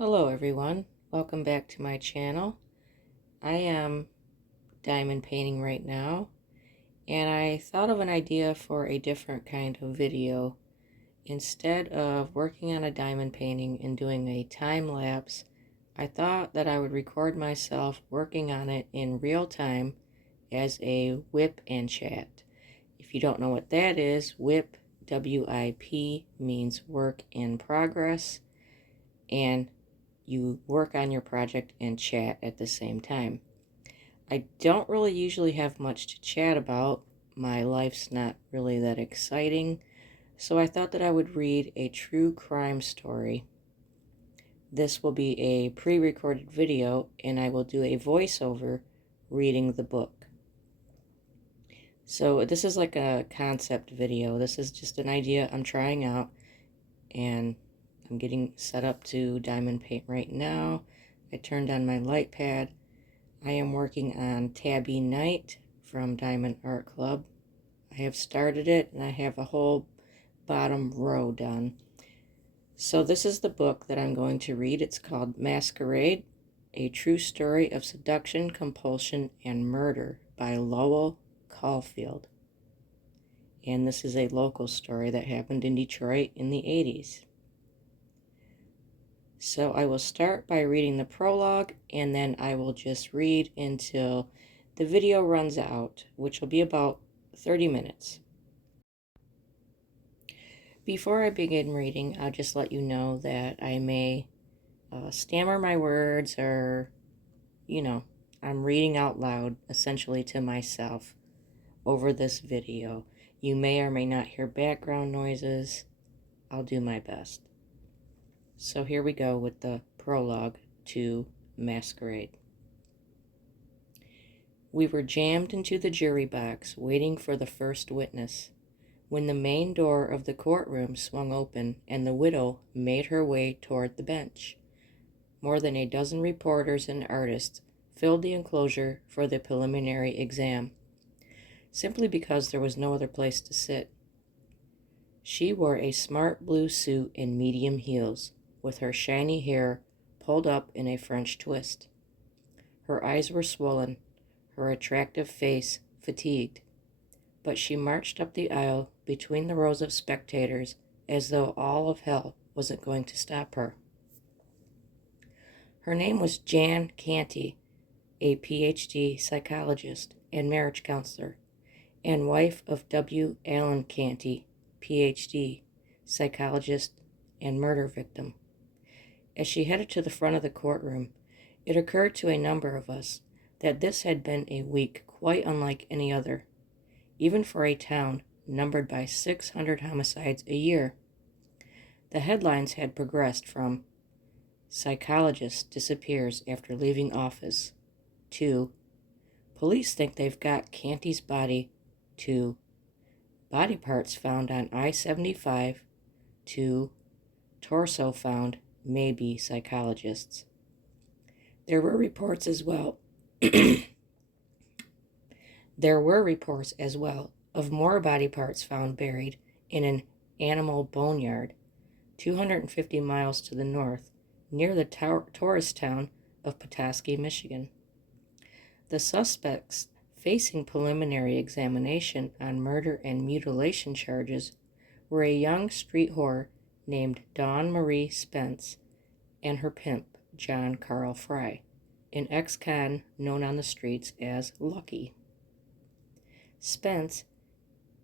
Hello everyone, welcome back to my channel. I am diamond painting right now, and I thought of an idea for a different kind of video. Instead of working on a diamond painting and doing a time lapse, I thought that I would record myself working on it in real time as a whip and chat. If you don't know what that is, whip, W-I-P, means work in progress, and you work on your project and chat at the same time. I don't really usually have much to chat about. My life's not really that exciting, so I thought that I would read a true crime story. This will be a pre-recorded video, and I will do a voiceover reading the book. So this is like a concept video. This is just an idea I'm trying out, and I'm getting set up to diamond paint right now. I turned on my light pad. I am working on Tabby Night from Diamond Art Club. I have started it and I have a whole bottom row done. So this is the book that I'm going to read. It's called Masquerade, A True Story of Seduction, Compulsion, and Murder by Lowell Caulfield. And this is a local story that happened in Detroit in the 80s. So I will start by reading the prologue, and then I will just read until the video runs out, which will be about 30 minutes. Before I begin reading, I'll just let you know that I may stammer my words, or, I'm reading out loud, essentially to myself, over this video. You may or may not hear background noises. I'll do my best. So here we go with the prologue to Masquerade. We were jammed into the jury box, waiting for the first witness, when the main door of the courtroom swung open and the widow made her way toward the bench. More than a dozen reporters and artists filled the enclosure for the preliminary exam, simply because there was no other place to sit. She wore a smart blue suit and medium heels, with her shiny hair pulled up in a French twist. Her eyes were swollen, her attractive face fatigued, but she marched up the aisle between the rows of spectators as though all of hell wasn't going to stop her. Her name was Jan Canty, a Ph.D. psychologist and marriage counselor, and wife of W. Allen Canty, Ph.D., psychologist and murder victim. As she headed to the front of the courtroom, it occurred to a number of us that this had been a week quite unlike any other, even for a town numbered by 600 homicides a year. The headlines had progressed from "Psychologist disappears after leaving office" to "Police think they've got Canty's body" to "Body parts found on I-75" to "Torso found, maybe psychologists." There were reports as well of more body parts found buried in an animal boneyard 250 miles to the north, near the tourist town of Petoskey, Michigan. The suspects facing preliminary examination on murder and mutilation charges were a young street whore named Dawn Marie Spence and her pimp, John Carl Fry, an ex-con known on the streets as Lucky. Spence,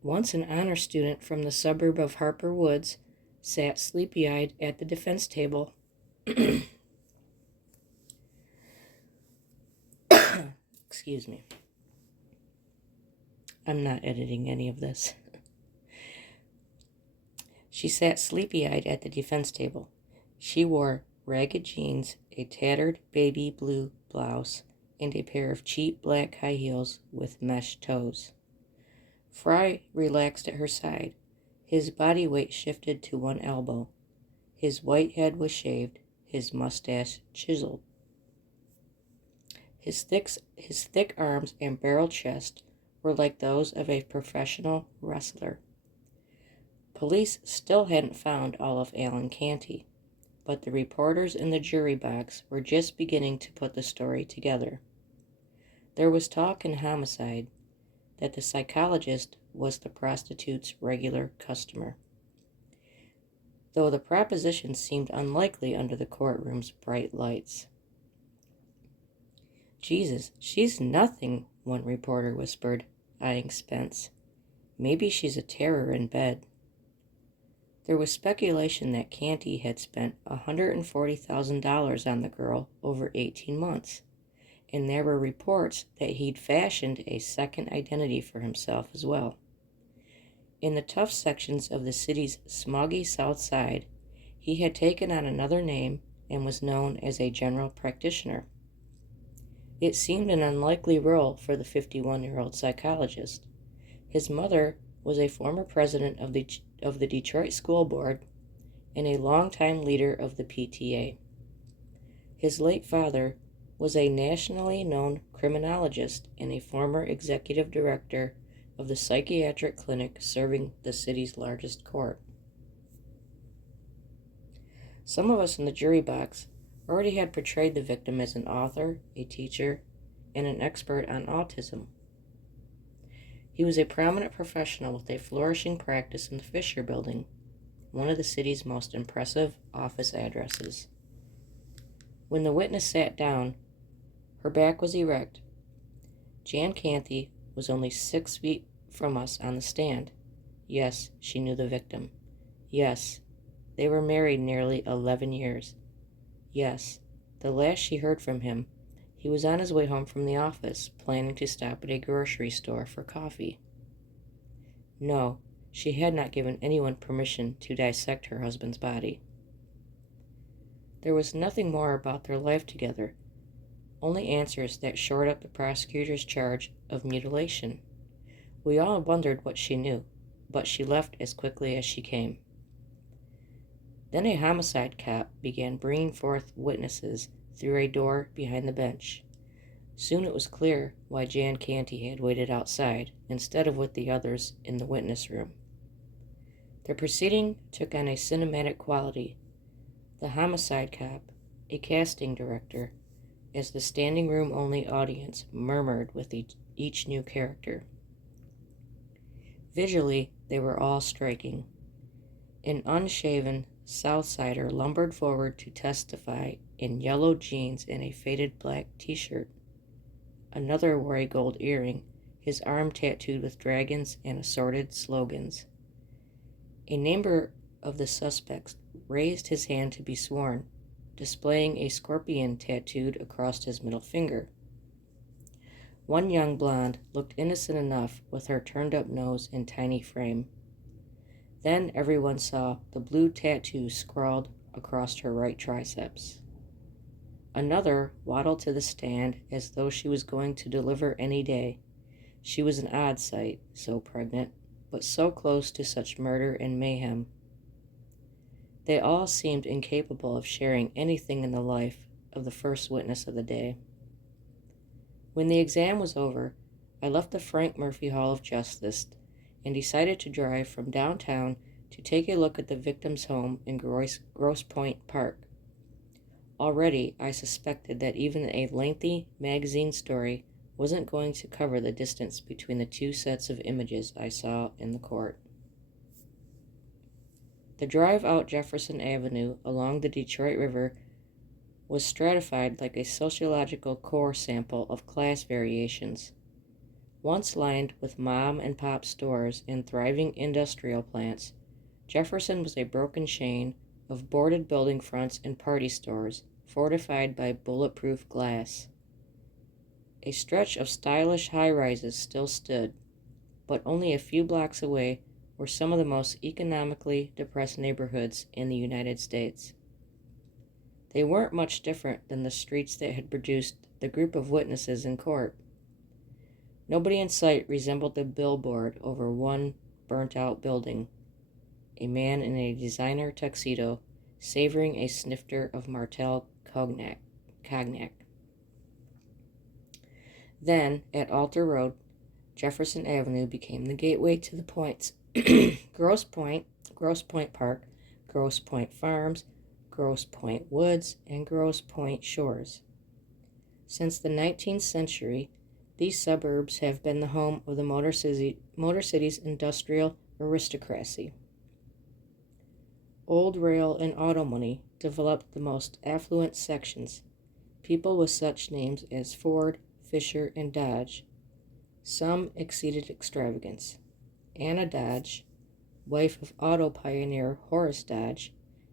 once an honor student from the suburb of Harper Woods, sat sleepy-eyed at the defense table. Excuse me. I'm not editing any of this. She sat sleepy-eyed at the defense table. She wore ragged jeans, a tattered baby blue blouse, and a pair of cheap black high heels with mesh toes. Fry relaxed at her side. His body weight shifted to one elbow. His white head was shaved, his mustache chiseled. His thick arms and barrel chest were like those of a professional wrestler. Police still hadn't found all of Allen Canty. but the reporters in the jury box were just beginning to put the story together. There was talk in homicide that the psychologist was the prostitute's regular customer, though the proposition seemed unlikely under the courtroom's bright lights. "Jesus, she's nothing," one reporter whispered, eyeing Spence. "Maybe she's a terror in bed." There was speculation that Canty had spent $140,000 on the girl over 18 months, and there were reports that he'd fashioned a second identity for himself as well. In the tough sections of the city's smoggy south side, he had taken on another name and was known as a general practitioner. It seemed an unlikely role for the 51-year-old psychologist. His mother was a former president of the Detroit School Board and a longtime leader of the PTA. His late father was a nationally known criminologist and a former executive director of the psychiatric clinic serving the city's largest court. Some of us in the jury box already had portrayed the victim as an author, a teacher, and an expert on autism. He was a prominent professional with a flourishing practice in the Fisher Building, one of the city's most impressive office addresses. When the witness sat down, her back was erect. Jan Canty was only 6 feet from us on the stand. Yes, she knew the victim. Yes, they were married nearly 11 years. Yes, the last she heard from him, he was on his way home from the office, planning to stop at a grocery store for coffee. No, she had not given anyone permission to dissect her husband's body. There was nothing more about their life together, only answers that shored up the prosecutor's charge of mutilation. We all wondered what she knew, but she left as quickly as she came. Then a homicide cop began bringing forth witnesses through a door behind the bench. Soon it was clear why Jan Canty had waited outside instead of with the others in the witness room. The proceeding took on a cinematic quality. The homicide cop, a casting director, as the standing room only audience murmured with each new character. Visually, they were all striking. An unshaven Southsider lumbered forward to testify in yellow jeans and a faded black t-shirt. Another wore a gold earring, his arm tattooed with dragons and assorted slogans. A neighbor of the suspects raised his hand to be sworn, displaying a scorpion tattooed across his middle finger. One young blonde looked innocent enough with her turned-up nose and tiny frame. Then everyone saw the blue tattoo scrawled across her right triceps. Another waddled to the stand as though she was going to deliver any day. She was an odd sight, so pregnant, but so close to such murder and mayhem. They all seemed incapable of sharing anything in the life of the first witness of the day. When the exam was over, I left the Frank Murphy Hall of Justice and decided to drive from downtown to take a look at the victim's home in Grosse Pointe Park. Already, I suspected that even a lengthy magazine story wasn't going to cover the distance between the two sets of images I saw in the court. The drive out Jefferson Avenue along the Detroit River was stratified like a sociological core sample of class variations. Once lined with mom and pop stores and thriving industrial plants, Jefferson was a broken chain of boarded building fronts and party stores fortified by bulletproof glass. A stretch of stylish high-rises still stood, but only a few blocks away were some of the most economically depressed neighborhoods in the United States. They weren't much different than the streets that had produced the group of witnesses in court. Nobody in sight resembled the billboard over one burnt-out building, a man in a designer tuxedo savoring a snifter of Martell cognac. Then, at Alter Road, Jefferson Avenue became the gateway to the points. Grosse Pointe Park, Grosse Pointe Farms, Grosse Pointe Woods, and Grosse Pointe Shores. Since the 19th century, these suburbs have been the home of the Motor City's industrial aristocracy. Old rail and auto money developed the most affluent sections, people with such names as Ford, Fisher, and Dodge. Some exceeded extravagance. Anna Dodge, wife of auto pioneer Horace Dodge,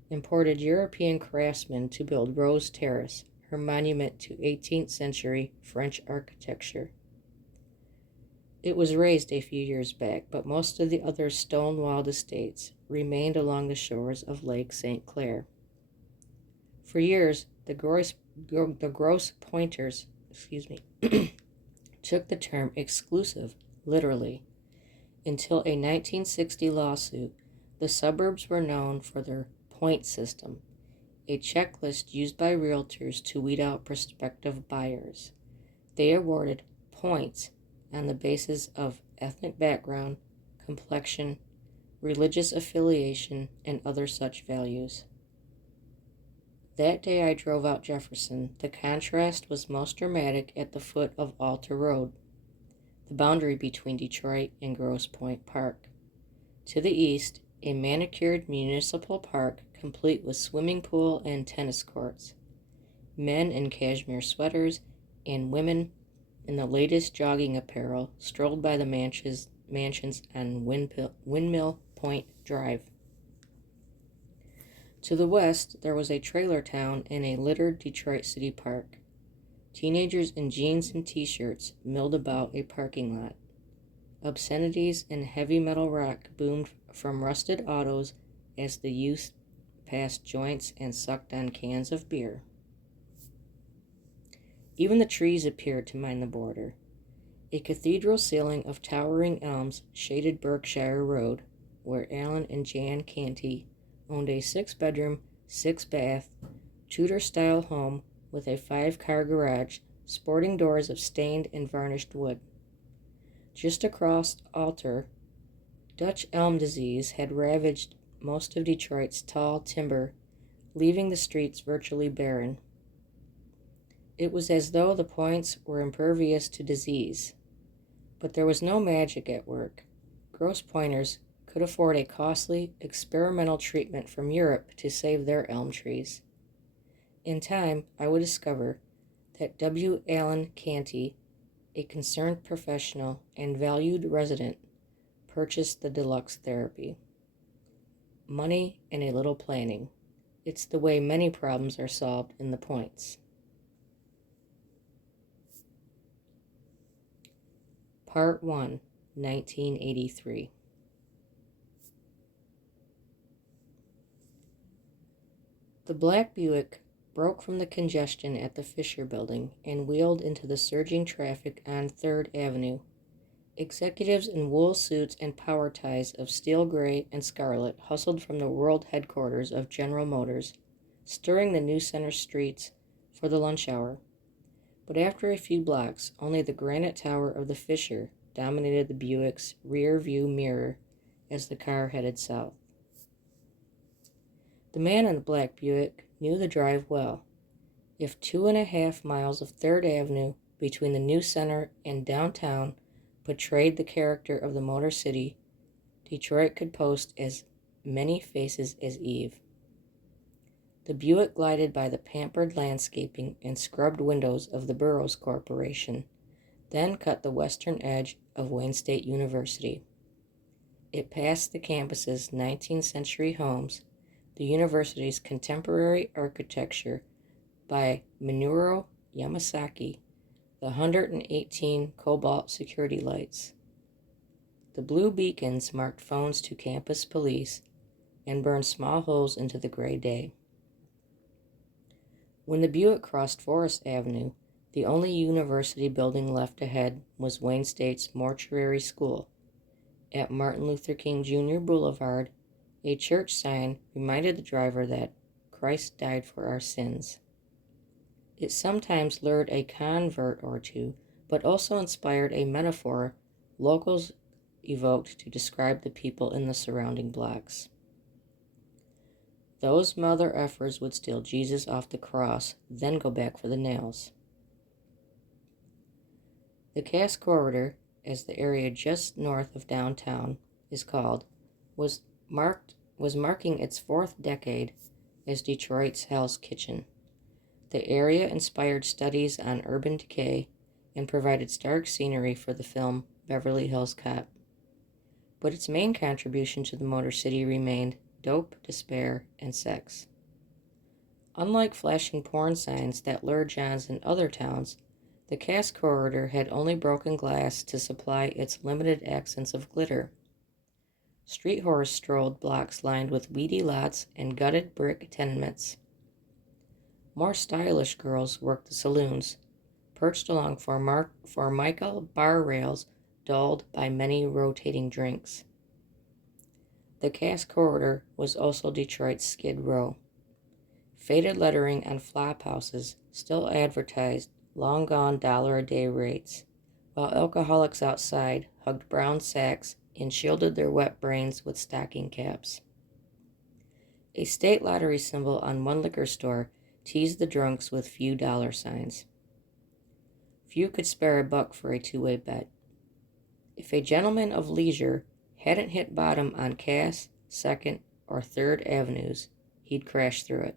imported European craftsmen to build Rose Terrace, her monument to 18th century French architecture. It was razed a few years back, but most of the other stone-walled estates remained along the shores of Lake St. Clair. For years, the Grosse Pointers, took the term exclusive literally. Until a 1960 lawsuit, the suburbs were known for their point system, a checklist used by realtors to weed out prospective buyers. They awarded points on the basis of ethnic background, complexion, religious affiliation, and other such values. That day I drove out Jefferson, the contrast was most dramatic at the foot of Alta Road, the boundary between Detroit and Grosse Pointe Park. To the east, a manicured municipal park complete with swimming pool and tennis courts. Men in cashmere sweaters and women in the latest jogging apparel strolled by the mansions on Windmill Point Drive. To the west, there was a trailer town and a littered Detroit City Park. Teenagers in jeans and t-shirts milled about a parking lot. Obscenities and heavy metal rock boomed from rusted autos as the youth passed joints and sucked on cans of beer. Even the trees appeared to mind the border. A cathedral ceiling of towering elms shaded Berkshire Road, where Alan and Jan Canty owned a 6-bedroom, 6-bath, Tudor-style home with a 5-car garage, sporting doors of stained and varnished wood. Just across Alter, Dutch elm disease had ravaged most of Detroit's tall timber, leaving the streets virtually barren. It was as though the points were impervious to disease. But there was no magic at work. Grosse Pointers could afford a costly, experimental treatment from Europe to save their elm trees. In time, I would discover that W. Allen Canty, a concerned professional and valued resident, purchased the deluxe therapy. Money and a little planning. It's the way many problems are solved in the points. Part 1, 1983. The black Buick broke from the congestion at the Fisher Building and wheeled into the surging traffic on 3rd Avenue. Executives in wool suits and power ties of steel gray and scarlet hustled from the world headquarters of General Motors, stirring the new center streets for the lunch hour. But after a few blocks, only the granite tower of the Fisher dominated the Buick's rear view mirror as the car headed south. The man in the black Buick knew the drive well. If 2.5 miles of 3rd Avenue between the new center and downtown portrayed the character of the Motor City, Detroit could post as many faces as Eve. The Buick glided by the pampered landscaping and scrubbed windows of the Burroughs Corporation, then cut the western edge of Wayne State University. It passed the campus's 19th century homes, the university's contemporary architecture by Minoru Yamasaki, the 118 cobalt security lights. The blue beacons marked phones to campus police and burned small holes into the gray day. When the Buick crossed Forest Avenue, the only university building left ahead was Wayne State's mortuary school. At Martin Luther King Jr. Boulevard, a church sign reminded the driver that Christ died for our sins. It sometimes lured a convert or two, but also inspired a metaphor locals evoked to describe the people in the surrounding blocks. Those mother effers would steal Jesus off the cross, then go back for the nails. The Cass Corridor, as the area just north of downtown is called, was marking its fourth decade as Detroit's Hell's Kitchen. The area inspired studies on urban decay and provided stark scenery for the film Beverly Hills Cop. But its main contribution to the Motor City remained dope, despair, and sex. Unlike flashing porn signs that lured Johns in other towns, the Cass Corridor had only broken glass to supply its limited accents of glitter. Street whores strolled blocks lined with weedy lots and gutted brick tenements. More stylish girls worked the saloons, perched along Formica bar rails dulled by many rotating drinks. The Cass Corridor was also Detroit's Skid Row. Faded lettering on flop houses still advertised long-gone dollar-a-day rates, while alcoholics outside hugged brown sacks and shielded their wet brains with stocking caps. A state lottery symbol on one liquor store teased the drunks with few dollar signs. Few could spare a buck for a two-way bet. If a gentleman of leisure hadn't hit bottom on Cass, 2nd, or 3rd Avenues, he'd crash through it.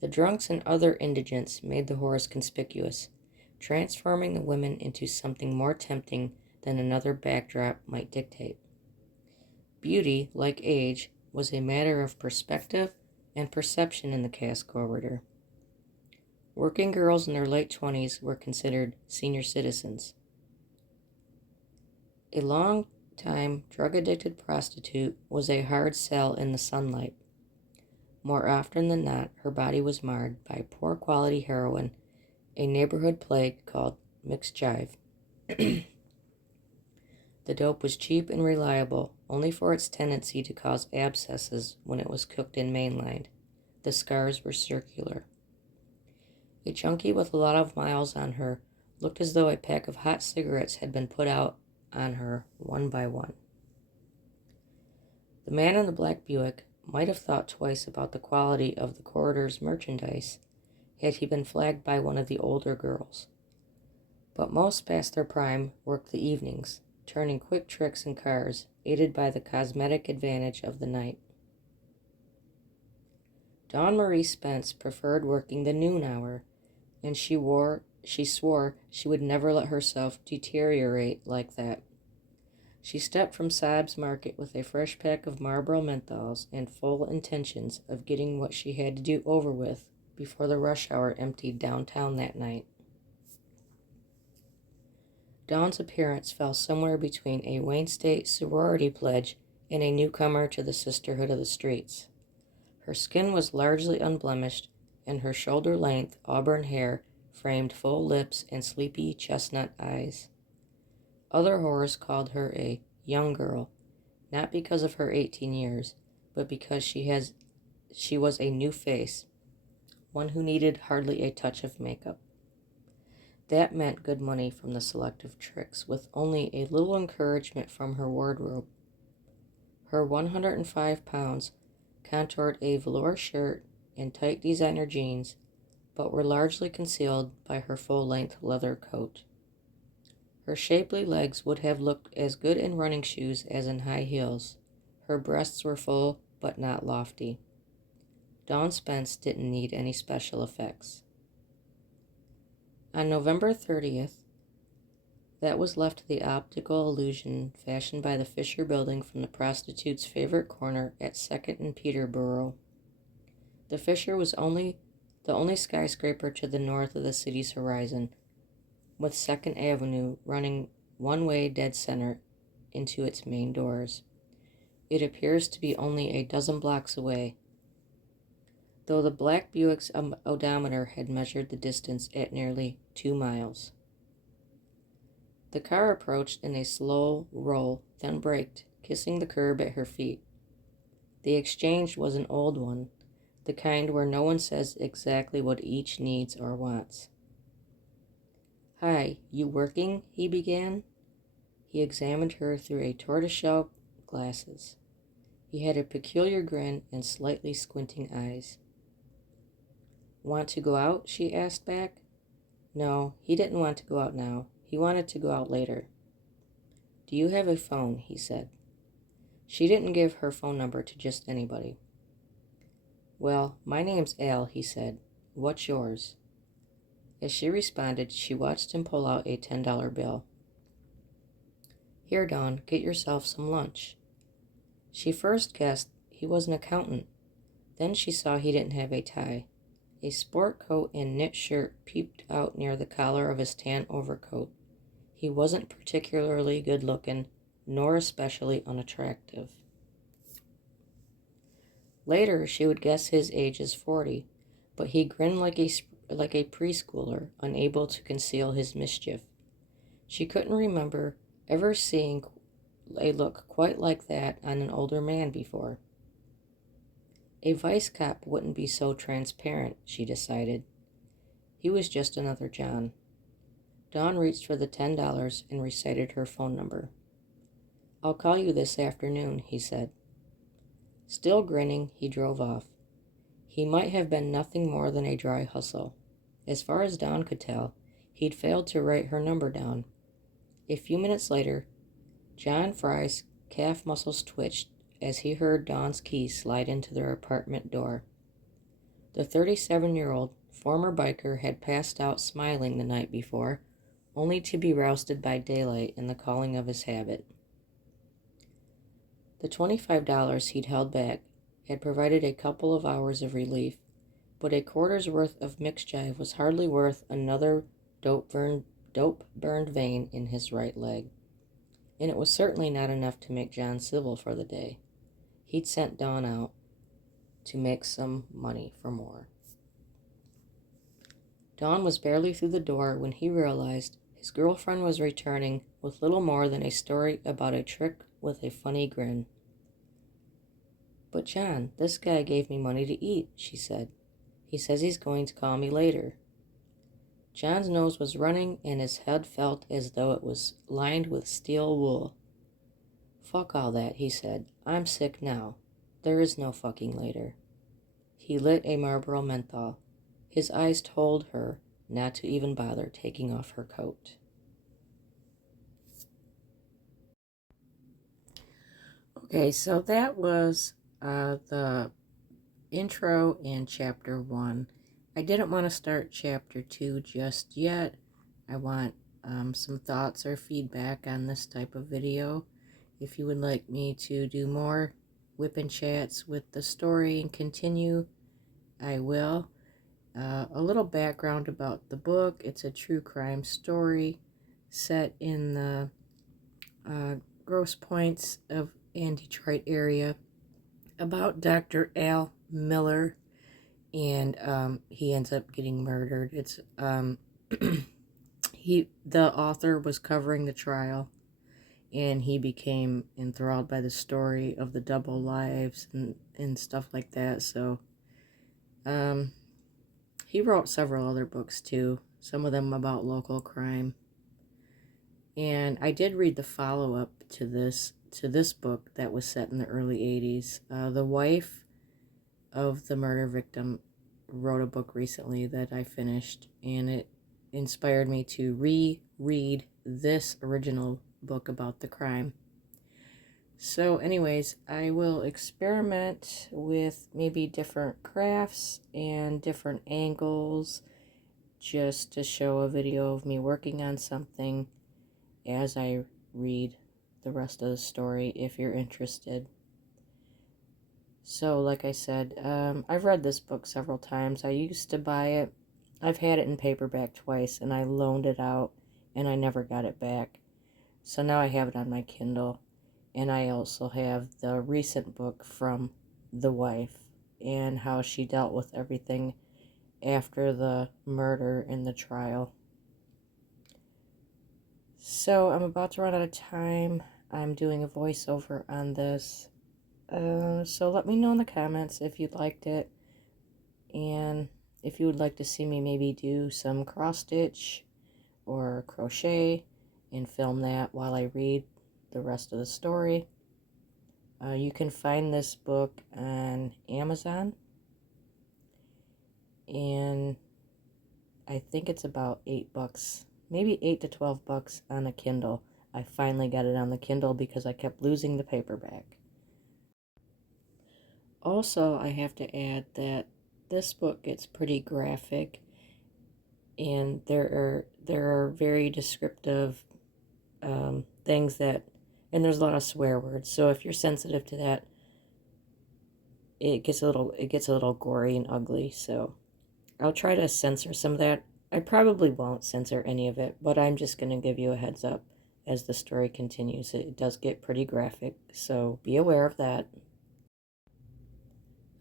The drunks and other indigents made the whores conspicuous, transforming the women into something more tempting than another backdrop might dictate. Beauty, like age, was a matter of perspective and perception in the Cass Corridor. Working girls in their late 20s were considered senior citizens. A long-time drug-addicted prostitute was a hard sell in the sunlight. More often than not, her body was marred by poor-quality heroin, a neighborhood plague called mixed jive. The dope was cheap and reliable, only for its tendency to cause abscesses when it was cooked and mainlined. The scars were circular. A junkie with a lot of miles on her looked as though a pack of hot cigarettes had been put out on her one by one. The man in the black Buick might have thought twice about the quality of the corridor's merchandise had he been flagged by one of the older girls. But most past their prime worked the evenings, turning quick tricks in cars, aided by the cosmetic advantage of the night. Dawn Marie Spence preferred working the noon hour, and she swore she would never let herself deteriorate like that. She stepped from Saab's Market with a fresh pack of Marlboro menthols and full intentions of getting what she had to do over with before the rush hour emptied downtown that night. Dawn's appearance fell somewhere between a Wayne State sorority pledge and a newcomer to the Sisterhood of the Streets. Her skin was largely unblemished, and her shoulder-length auburn hair framed full lips and sleepy chestnut eyes. Other whores called her a young girl, not because of her 18 years, but because she was a new face, one who needed hardly a touch of makeup. That meant good money from the selective tricks, with only a little encouragement from her wardrobe. Her 105 pounds contoured a velour shirt and tight designer jeans, but were largely concealed by her full-length leather coat. Her shapely legs would have looked as good in running shoes as in high heels. Her breasts were full, but not lofty. Dawn Spence didn't need any special effects. On November 30th, that was left the optical illusion fashioned by the Fisher Building from the prostitute's favorite corner at 2nd and Peterborough. The Fisher was the only skyscraper to the north of the city's horizon, with 2nd Avenue running one-way dead center into its main doors. It appears to be only a dozen blocks away, though the black Buick's odometer had measured the distance at nearly 2 miles. The car approached in a slow roll, then braked, kissing the curb at her feet. The exchange was an old one, the kind where no one says exactly what each needs or wants. "Hi, you working?" he began. He examined her through a tortoiseshell glasses. He had a peculiar grin and slightly squinting eyes. "Want to go out?" she asked back. No, he didn't want to go out now. He wanted to go out later. "Do you have a phone?" he said. She didn't give her phone number to just anybody. "Well, my name's Al," he said. "What's yours?" As she responded, she watched him pull out a $10 bill. "Here, Dawn, get yourself some lunch." She first guessed he was an accountant. Then she saw he didn't have a tie. A sport coat and knit shirt peeped out near the collar of his tan overcoat. He wasn't particularly good-looking, nor especially unattractive. Later, she would guess his age is 40, but he grinned like a preschooler, unable to conceal his mischief. She couldn't remember ever seeing a look quite like that on an older man before. A vice cop wouldn't be so transparent, she decided. He was just another John. Dawn reached for the $10 and recited her phone number. "I'll call you this afternoon," he said. Still grinning, he drove off. He might have been nothing more than a dry hustle. As far as Dawn could tell, he'd failed to write her number down. A few minutes later, John Fry's calf muscles twitched as he heard Dawn's key slide into their apartment door. The 37-year-old former biker had passed out smiling the night before, only to be rousted by daylight and the calling of his habit. The $25 he'd held back had provided a couple of hours of relief, but a quarter's worth of mixed jive was hardly worth another dope-burned vein in his right leg. And it was certainly not enough to make John civil for the day. He'd sent Dawn out to make some money for more. Dawn was barely through the door when he realized his girlfriend was returning with little more than a story about a trick with a funny grin. "But John, this guy gave me money to eat," she said. "He says he's going to call me later." John's nose was running and his head felt as though it was lined with steel wool. "Fuck all that," he said. "I'm sick now. There is no fucking later." He lit a Marlboro menthol. His eyes told her not to even bother taking off her coat. Okay, so that was the intro and chapter 1. I didn't want to start chapter 2 just yet. I want some thoughts or feedback on this type of video. If you would like me to do more whip and chats with the story and continue, I will. A little background about the book. It's a true crime story set in the Grosse Points and Detroit area about Dr. Al Miller, and he ends up getting murdered. It's the author was covering the trial, and he became enthralled by the story of the double lives and stuff like that. So he wrote several other books too, some of them about local crime. And I did read the follow-up to this book that was set in the early 80s. The wife of the murder victim wrote a book recently that I finished, and it inspired me to reread this original book about the crime. So anyways, I will experiment with maybe different crafts and different angles just to show a video of me working on something as I read the rest of the story, if you're interested. So like I said, I've read this book several times. I used to buy it. I've had it in paperback twice, and I loaned it out and I never got it back. So now I have it on my Kindle, and I also have the recent book from the wife and how she dealt with everything after the murder in the trial. So I'm about to run out of time. I'm doing a voiceover on this. So let me know in the comments if you liked it, and if you would like to see me maybe do some cross stitch or crochet and film that while I read the rest of the story. You can find this book on Amazon, and I think it's about $8, maybe $8 to $12 on a Kindle. I finally got it on the Kindle because I kept losing the paperback. Also, I have to add that this book gets pretty graphic, and there are very descriptive things that, and there's a lot of swear words. So if you're sensitive to that, it gets a little gory and ugly. So I'll try to censor some of that. I probably won't censor any of it, but I'm just going to give you a heads up as the story continues. It does get pretty graphic, so be aware of that.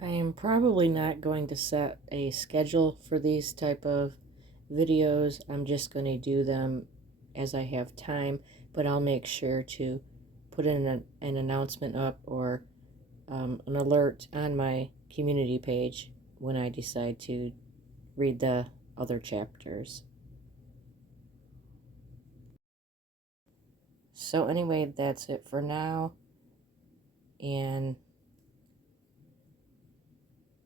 I am probably not going to set a schedule for these type of videos. I'm just going to do them as I have time, but I'll make sure to put in an announcement up or an alert on my community page when I decide to read the other chapters. So anyway, that's it for now, and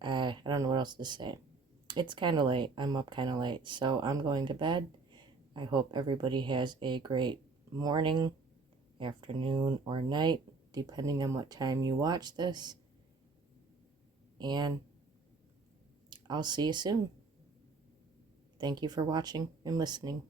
I don't know what else to say. It's kind of late. I'm up kind of late, so I'm going to bed. I hope everybody has a great morning, afternoon, or night, depending on what time you watch this. And I'll see you soon. Thank you for watching and listening.